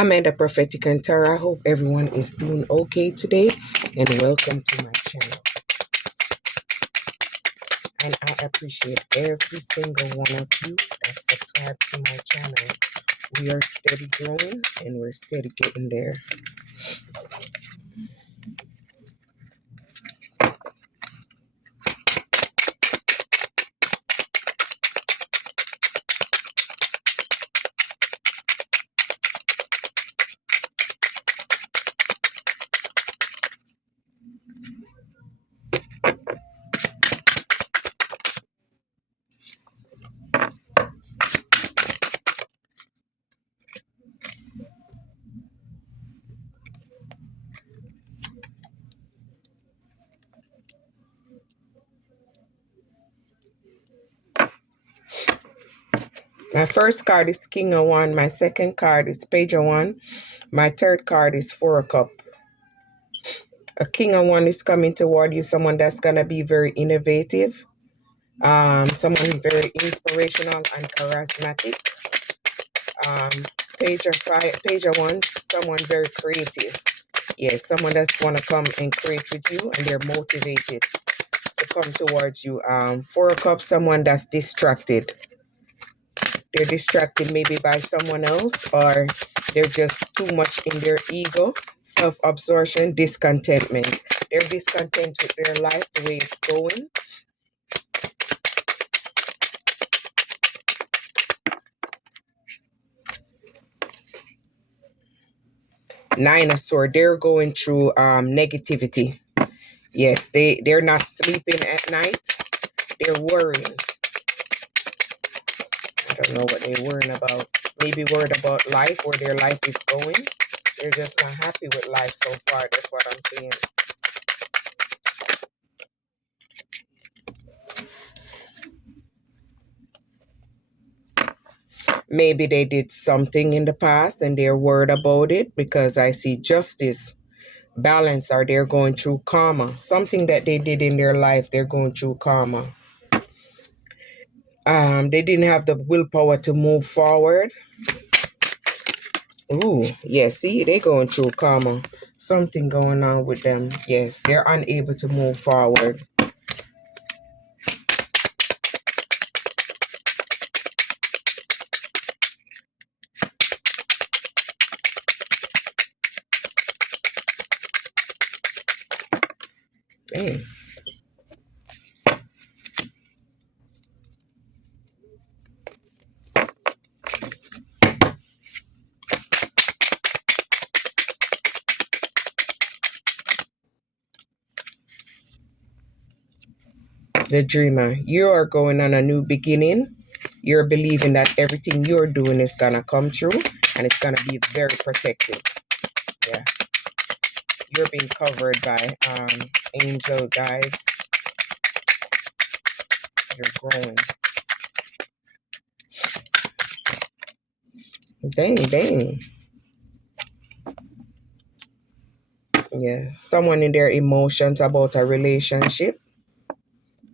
Amanda Prophetic and Tara. I hope everyone is doing okay today, and welcome to my channel. And I appreciate every single one of you that subscribe to my channel. We are steady growing and we're steady getting there. My first card is King of One. My second card is Page of One. My third card is Four of Cup. A King of One is coming toward you, someone that's going to be very innovative, someone very inspirational and charismatic. Page of One, someone very creative. Yes, someone that's want to come and create with you, and they're motivated to come towards you. Four of Cups, someone that's distracted. They're distracted maybe by someone else, or they're just too much in their ego, self-absorption, discontentment. They're discontent with their life, the way it's going. Nine of Swords, they're going through negativity. Yes, they're not sleeping at night. They're worrying. I don't know what they're worrying about. Maybe worried about life, where their life is going. They're just not happy with life so far. That's what I'm seeing. Maybe they did something in the past and they're worried about it, because I see justice, balance, or they're going through karma. Something that they did in their life, they're going through karma. They didn't have the willpower to move forward. Ooh, yeah, see, they're going through karma. Something going on with them. Yes, they're unable to move forward. Dang. The dreamer, you are going on a new beginning. You're believing that everything you're doing is gonna come true, and it's gonna be very protected. Yeah, you're being covered by angel guides. You're growing. Dang. Yeah, someone in their emotions about a relationship,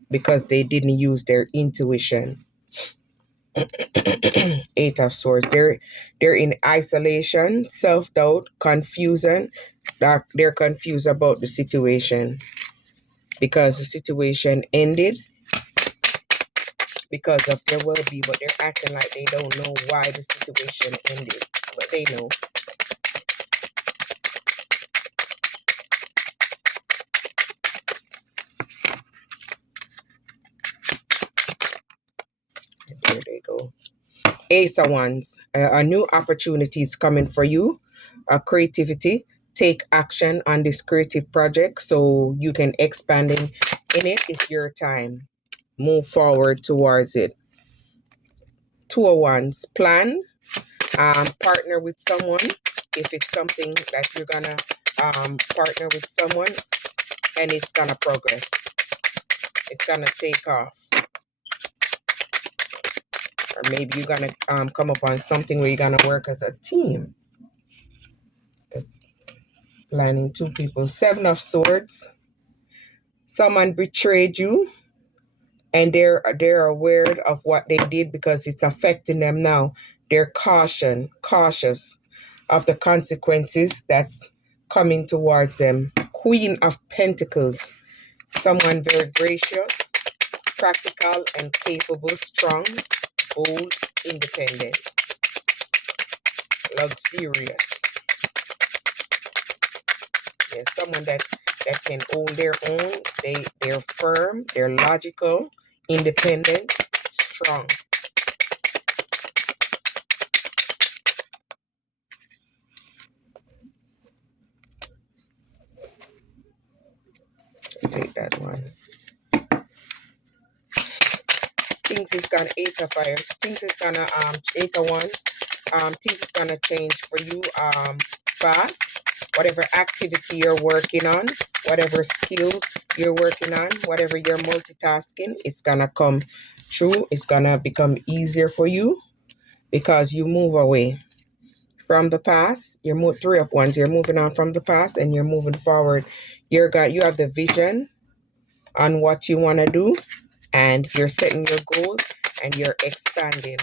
because they didn't use their intuition. Eight of Swords. They're in isolation, self-doubt, confusion. They're confused about the situation, because the situation ended because of their well-being, but they're acting like they don't know why the situation ended, but they know. There they go. Ace of Wands. A new opportunity is coming for you. Creativity. Take action on this creative project so you can expand in it. It's your time. Move forward towards it. Two of Wands. Plan. Partner with someone. If it's something that you're gonna partner with someone, and it's gonna progress. It's gonna take off. Or maybe you're gonna come upon something where you're gonna work as a team. That's planning two people. Seven of Swords. Someone betrayed you, and they're aware of what they did because it's affecting them now. They're cautious. of the consequences that's coming towards them. Queen of Pentacles, someone very gracious, practical and capable, strong, bold, independent, luxurious. Yes, someone that can own their own. They're firm, they're logical, independent, strong. Take that one. Things is gonna Eight of Fire. Things is gonna Eight of Wands. Things is gonna change for you fast. Whatever activity you're working on, whatever skills you're working on, whatever you're multitasking, it's gonna come true. It's gonna become easier for you because you move away from the past. You're Three of Wands. You're moving on from the past and you're moving forward. You have the vision on what you want to do, and you're setting your goals and you're expanding.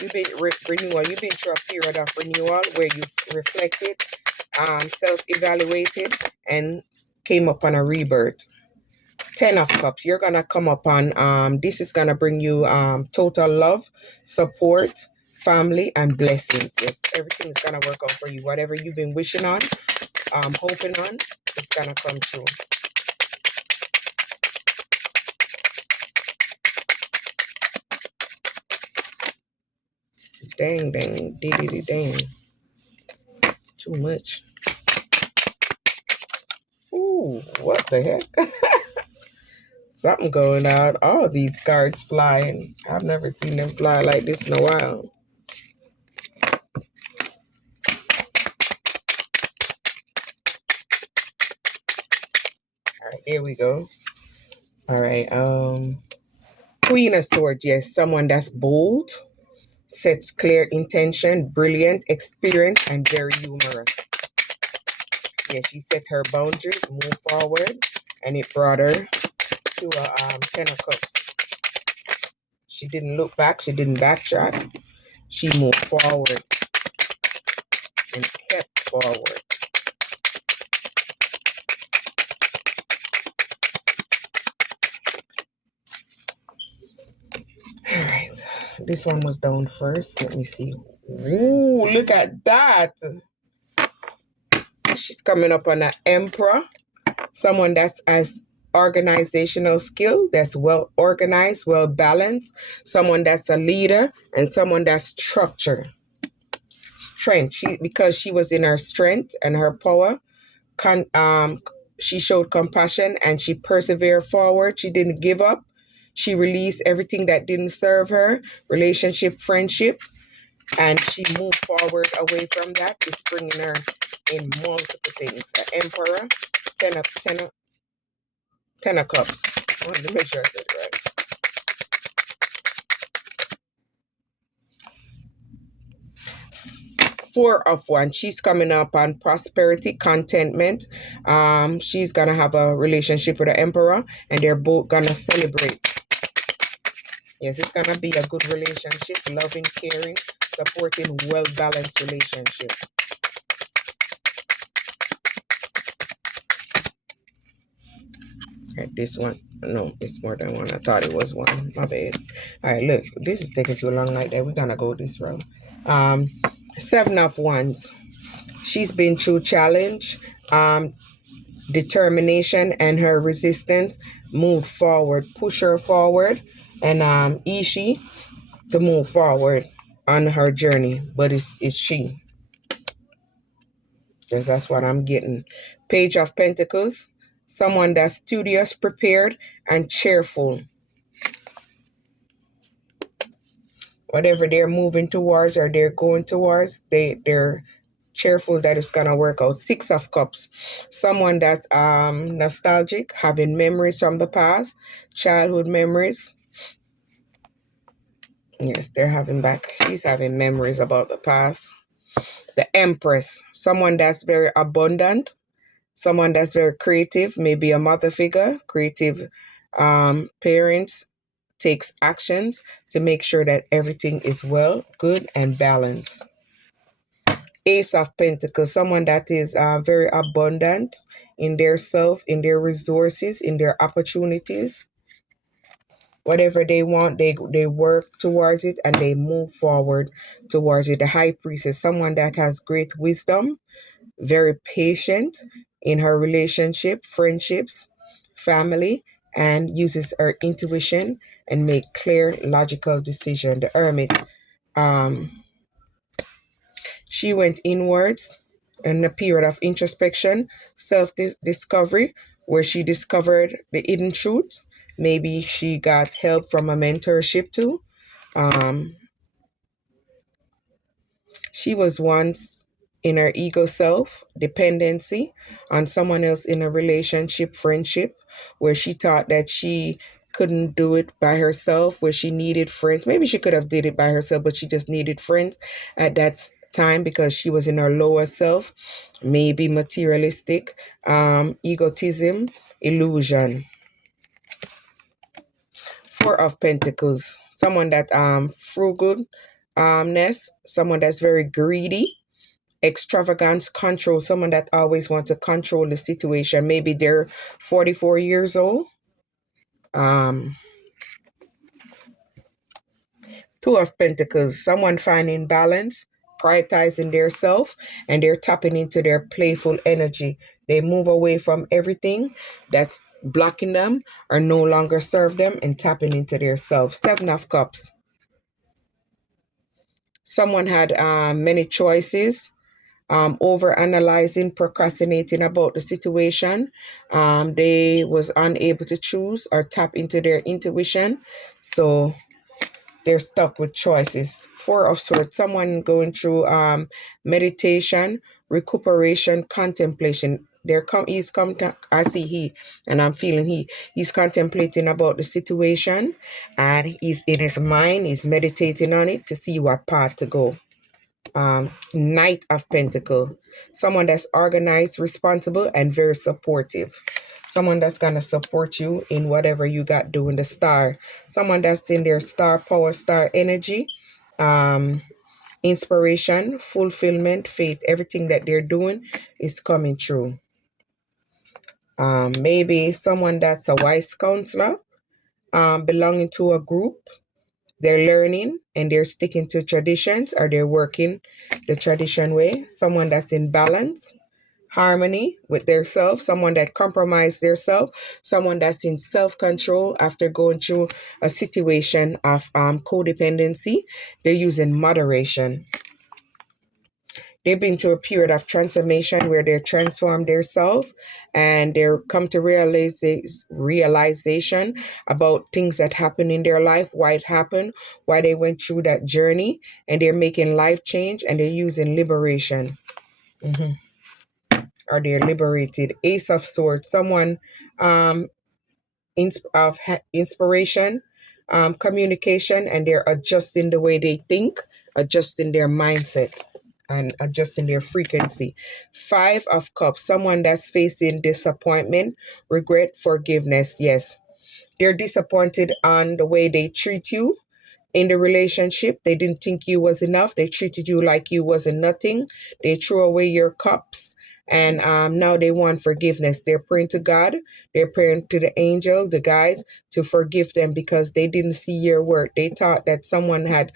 You've been renewal. You've been through a period of renewal where you reflected, self-evaluated, and came upon a rebirth. 10 of Cups. You're gonna come upon this is gonna bring you total love, support, family, and blessings. Yes, everything is gonna work out for you. Whatever you've been wishing on, hoping on, it's gonna come true. Dang, dang. Too much. Ooh, what the heck? Something going on. All these cards flying. I've never seen them fly like this in a while. All right, there we go. All right, Queen of Swords. Yes, someone that's bold, sets clear intention, brilliant, experienced, and very humorous. Yeah, she set her boundaries, moved forward, and it brought her to a 10 of Cups. She didn't look back. She didn't backtrack. She moved forward and kept forward. All right. This one was down first. Let me see. Ooh, look at that. She's coming up on an Emperor. Someone that's as organizational skill, that's well organized, well balanced, someone that's a leader, and someone that's structured. Strength. Because she was in her strength and her power, she showed compassion and she persevered forward. She didn't give up. She released everything that didn't serve her, relationship, friendship, and she moved forward away from that. It's bringing her in multiple things. The Emperor, 10 of Cups. I wanted to make sure I said it right. Four of Wands. She's coming up on prosperity, contentment. She's gonna have a relationship with the Emperor, and they're both gonna celebrate. Yes, it's gonna be a good relationship, loving, caring, supporting, well-balanced relationship. All right, this one. No, it's more than one. I thought it was one. My bad. All right, look, this is taking too long like that. We're gonna go this route. 7 of Wands. She's been through challenge, determination, and her resistance moved forward, push her forward, and Ishi to move forward on her journey. But it's she, because that's what I'm getting. Page of Pentacles. Someone that's studious, prepared, and cheerful. Whatever they're moving towards or they're going towards, they're cheerful that it's gonna work out. 6 of Cups. Someone that's nostalgic, having memories from the past, childhood memories. Yes, she's having memories about the past. The Empress. Someone that's very abundant, someone that's very creative, maybe a mother figure, creative parents, takes actions to make sure that everything is well, good, and balanced. Ace of Pentacles, someone that is very abundant in their self, in their resources, in their opportunities. Whatever they want, they work towards it and they move forward towards it. The High Priestess, someone that has great wisdom, very patient in her relationship, friendships, family, and uses her intuition and make clear, logical decision. The Hermit, um, she went inwards in a period of introspection, self-discovery, where she discovered the hidden truth. Maybe she got help from a mentorship too. Um, She was once in her ego self, dependency on someone else in a relationship, friendship, where she thought that she couldn't do it by herself, where she needed friends. Maybe she could have did it by herself, but she just needed friends at that time because she was in her lower self, maybe materialistic, egotism, illusion. Four of Pentacles, someone that frugalness, someone that's very greedy, extravagance, control, someone that always wants to control the situation. Maybe they're 44 years old. Um, Two of Pentacles, someone finding balance, prioritizing their self, and they're tapping into their playful energy. They move away from everything that's blocking them or no longer serve them and tapping into their self. Seven of Cups, someone had many choices, over analyzing, procrastinating about the situation. They was unable to choose or tap into their intuition, so they're stuck with choices. Four of Swords, someone going through meditation, recuperation, contemplation. I see he, and I'm feeling he's contemplating about the situation, and he's in his mind, he's meditating on it to see what path to go. Knight of Pentacle, someone that's organized, responsible, and very supportive. Someone that's gonna support you in whatever you got doing. The Star, someone that's in their star power, star energy, um, inspiration, fulfillment, faith. Everything that they're doing is coming true. Maybe someone that's a wise counselor, belonging to a group. They're learning and they're sticking to traditions, or they're working the tradition way. Someone that's in balance, harmony with their self, someone that compromised their self, someone that's in self-control after going through a situation of codependency. They're using moderation. They've been through a period of transformation where they transformed themselves and they're come to realization about things that happened in their life, why it happened, why they went through that journey, and they're making life change and they're using liberation. Or they're liberated. Ace of Swords, someone um, inspiration, communication, and they're adjusting the way they think, adjusting their mindset, and adjusting their frequency. Five of Cups, someone that's facing disappointment, regret, forgiveness. Yes, they're disappointed on the way they treat you in the relationship. They didn't think you was enough. They treated you like you wasn't nothing. They threw away your cups, and now they want forgiveness. They're praying to God. They're praying to the angel, the guides, to forgive them because they didn't see your work. They thought that someone had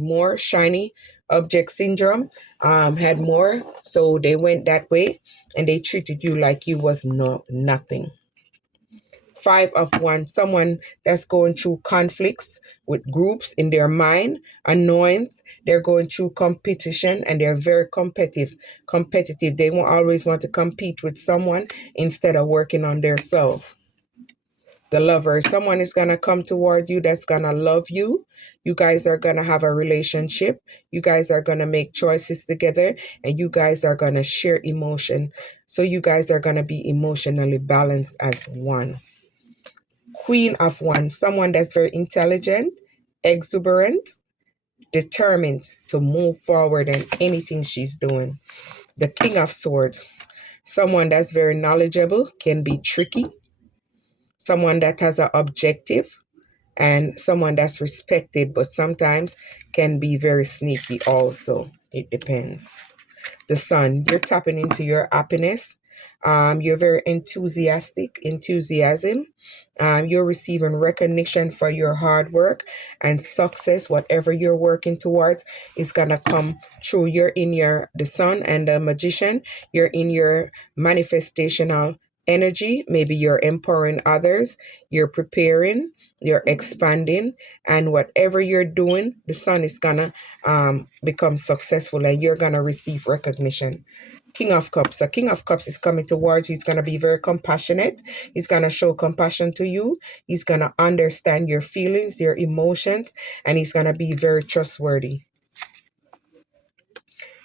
more, shiny object syndrome, had more, so they went that way and they treated you like you was nothing. Five of Wands, someone that's going through conflicts with groups in their mind, annoyance. They're going through competition and they're very competitive. They won't always want to compete with someone instead of working on their self. The Lover, someone is going to come toward you that's going to love you. You guys are going to have a relationship. You guys are going to make choices together, and you guys are going to share emotion. So you guys are going to be emotionally balanced as one. Queen of Wands, someone that's very intelligent, exuberant, determined to move forward in anything she's doing. The King of Swords, someone that's very knowledgeable, can be tricky, someone that has an objective, and someone that's respected, but sometimes can be very sneaky also. It depends. The Sun, you're tapping into your happiness. You're very enthusiasm. You're receiving recognition for your hard work and success. Whatever you're working towards is gonna come true. You're in the Sun and the Magician. You're in your manifestational energy. Maybe you're empowering others. You're preparing. You're expanding, and whatever you're doing, the Sun is gonna become successful, and you're gonna receive recognition. King of Cups. So King of Cups is coming towards you. He's going to be very compassionate. He's going to show compassion to you. He's going to understand your feelings, your emotions, and he's going to be very trustworthy.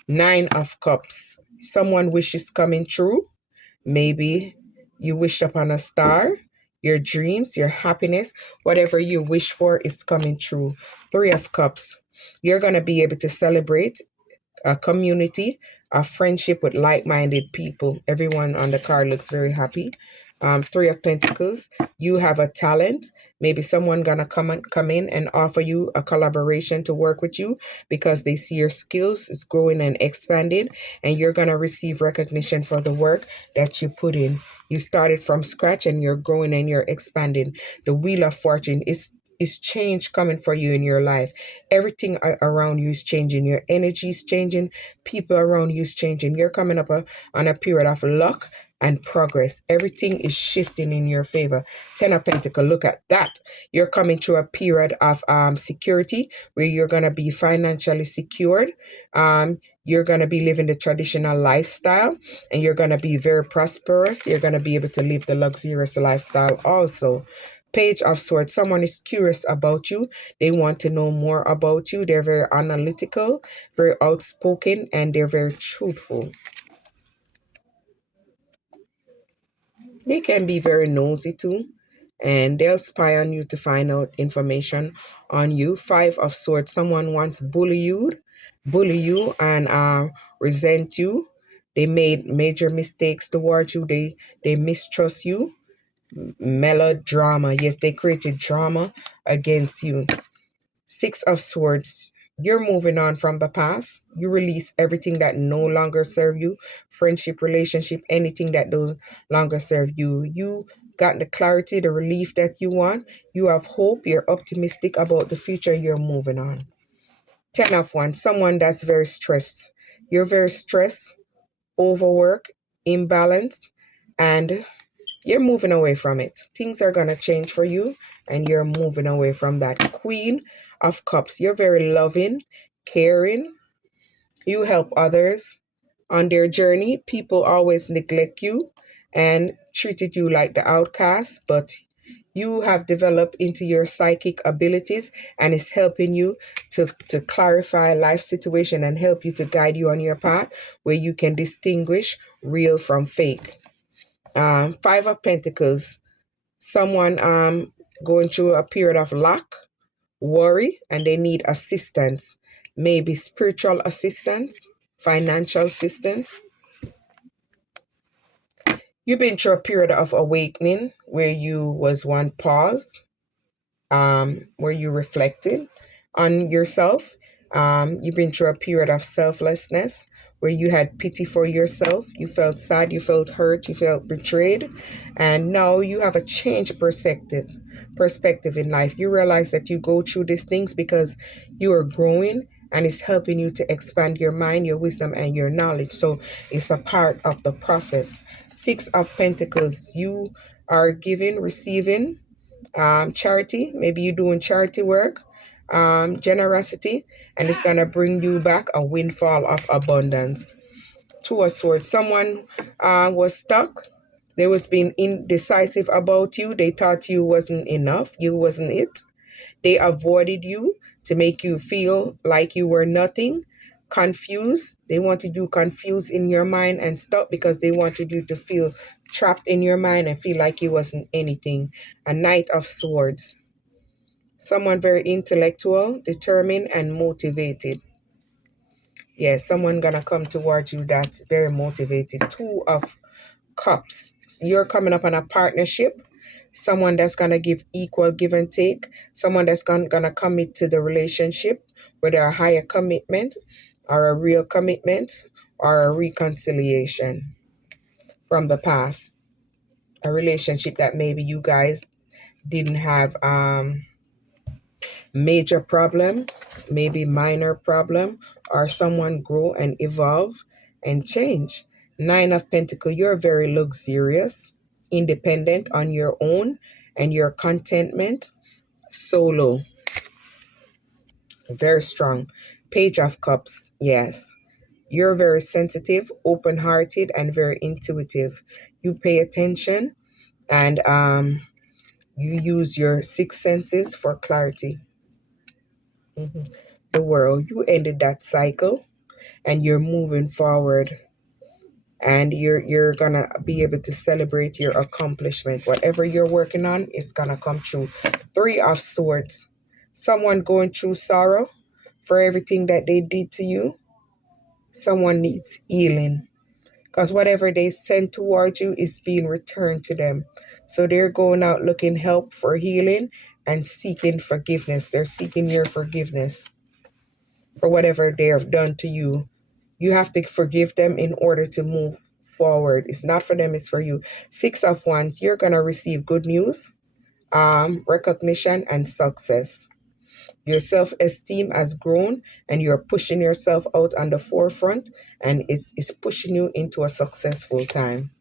Nine of Cups. Someone wishes coming true. Maybe you wished upon a star. Your dreams, your happiness, whatever you wish for is coming true. Three of Cups. You're going to be able to celebrate a community, a friendship with like-minded people. Everyone on the card looks very happy. Three of Pentacles, you have a talent. Maybe someone gonna come in and offer you a collaboration to work with you because they see your skills is growing and expanding, and you're gonna receive recognition for the work that you put in. You started from scratch and you're growing and you're expanding. The Wheel of Fortune is change coming for you in your life. Everything around you is changing. Your energy is changing. People around you is changing. You're coming up on a period of luck and progress. Everything is shifting in your favor. Ten of Pentacles, look at that. You're coming through a period of security where you're going to be financially secured. You're going to be living the traditional lifestyle, and you're going to be very prosperous. You're going to be able to live the luxurious lifestyle also. Page of Swords, someone is curious about you. They want to know more about you. They're very analytical, very outspoken, and they're very truthful. They can be very nosy too, and they'll spy on you to find out information on you. Five of Swords, someone wants bully you and resent you. They made major mistakes towards you. They mistrust you. Melodrama. Yes, they created drama against you. Six of Swords. You're moving on from the past. You release everything that no longer serve you. Friendship, relationship, anything that no longer serve you. You got the clarity, the relief that you want. You have hope. You're optimistic about the future. You're moving on. Ten of Wands. Someone that's very stressed. You're very stressed, overwork, imbalance, and you're moving away from it. Things are going to change for you, and you're moving away from that. Queen of Cups, you're very loving, caring. You help others on their journey. People always neglect you and treated you like the outcast, but you have developed into your psychic abilities, and it's helping you to clarify life situation and help you to guide you on your path where you can distinguish real from fake. Five of Pentacles, someone going through a period of lack, worry, and they need assistance, maybe spiritual assistance, financial assistance. You've been through a period of awakening where you was one pause, where you reflected on yourself. You've been through a period of selflessness where you had pity for yourself. You felt sad, you felt hurt, you felt betrayed. And now you have a changed perspective in life. You realize that you go through these things because you are growing, and it's helping you to expand your mind, your wisdom, and your knowledge. So it's a part of the process. Six of Pentacles, you are giving, receiving, charity. Maybe you're doing charity work, generosity, and it's going to bring you back a windfall of abundance. Two of Swords, someone was stuck. They was being indecisive about you. They thought you wasn't enough. You wasn't it. They avoided you to make you feel like you were nothing. Confused. They wanted you confused in your mind and stuck because they wanted you to feel trapped in your mind and feel like you wasn't anything. A Knight of Swords. Someone very intellectual, determined, and motivated. Yes, someone gonna come towards you that's very motivated. Two of Cups. You're coming up on a partnership. Someone that's gonna give equal give and take. Someone that's gonna commit to the relationship, whether a higher commitment or a real commitment, or a reconciliation from the past, a relationship that maybe you guys didn't have major problem, maybe minor problem, or someone grow and evolve and change. Nine of Pentacles, you're very luxurious, independent on your own, and your contentment, solo, very strong. Page of Cups, yes. You're very sensitive, open hearted, and very intuitive. You pay attention and you use your six senses for clarity. The World, you ended that cycle and you're moving forward, and you're gonna be able to celebrate your accomplishment. Whatever you're working on, it's gonna come true. Three of Swords, someone going through sorrow for everything that they did to you. Someone needs healing, because whatever they send towards you is being returned to them. So they're going out looking help for healing and seeking forgiveness. They're seeking your forgiveness for whatever they have done to you. You have to forgive them in order to move forward. It's not for them, it's for you. Six of Wands, you're going to receive good news, recognition, and success. Your self-esteem has grown and you're pushing yourself out on the forefront, and it's pushing you into a successful time.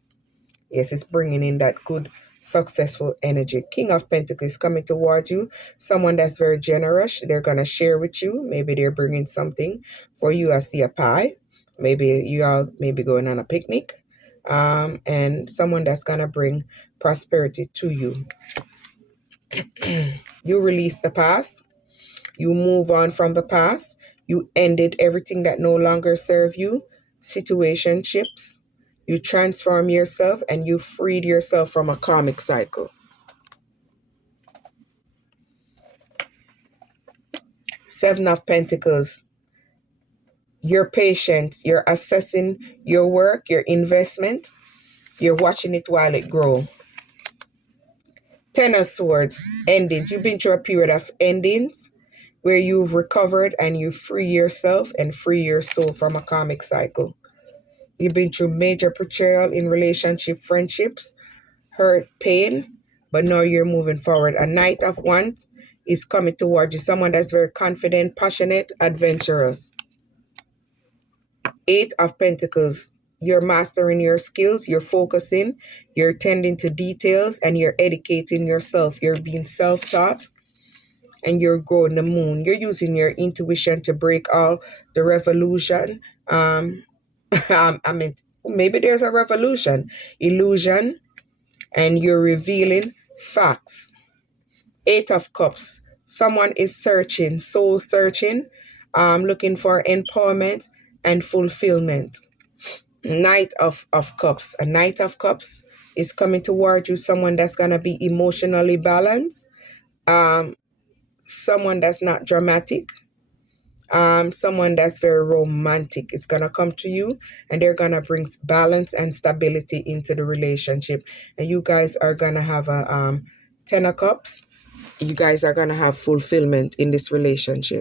Yes, it's bringing in that good, successful energy. King of Pentacles coming towards you. Someone that's very generous. They're going to share with you. Maybe they're bringing something for you. I see a pie. Maybe you all maybe going on a picnic. And someone that's going to bring prosperity to you. You release the past. You move on from the past. You ended everything that no longer serve you. Situationships. You transform yourself and you freed yourself from a karmic cycle. Seven of Pentacles. You're patient. You're assessing your work, your investment. You're watching it while it grows. Ten of Swords. Endings. You've been through a period of endings where you've recovered and you free yourself and free your soul from a karmic cycle. You've been through major betrayal in relationship, friendships, hurt, pain, but now you're moving forward. A Knight of Wands is coming towards you. Someone that's very confident, passionate, adventurous. Eight of Pentacles. You're mastering your skills, you're focusing, you're tending to details, and you're educating yourself. You're being self-taught and you're growing the moon. You're using your intuition to break all the revolution. I mean, maybe there's a revolution, illusion, and you're revealing facts. Eight of Cups. Someone is searching, soul searching, looking for empowerment and fulfillment. Knight of Cups. A Knight of Cups is coming toward you. Someone that's going to be emotionally balanced. Someone that's not dramatic. Someone that's very romantic is going to come to you, and they're going to bring balance and stability into the relationship. And you guys are going to have a Ten of Cups. You guys are going to have fulfillment in this relationship.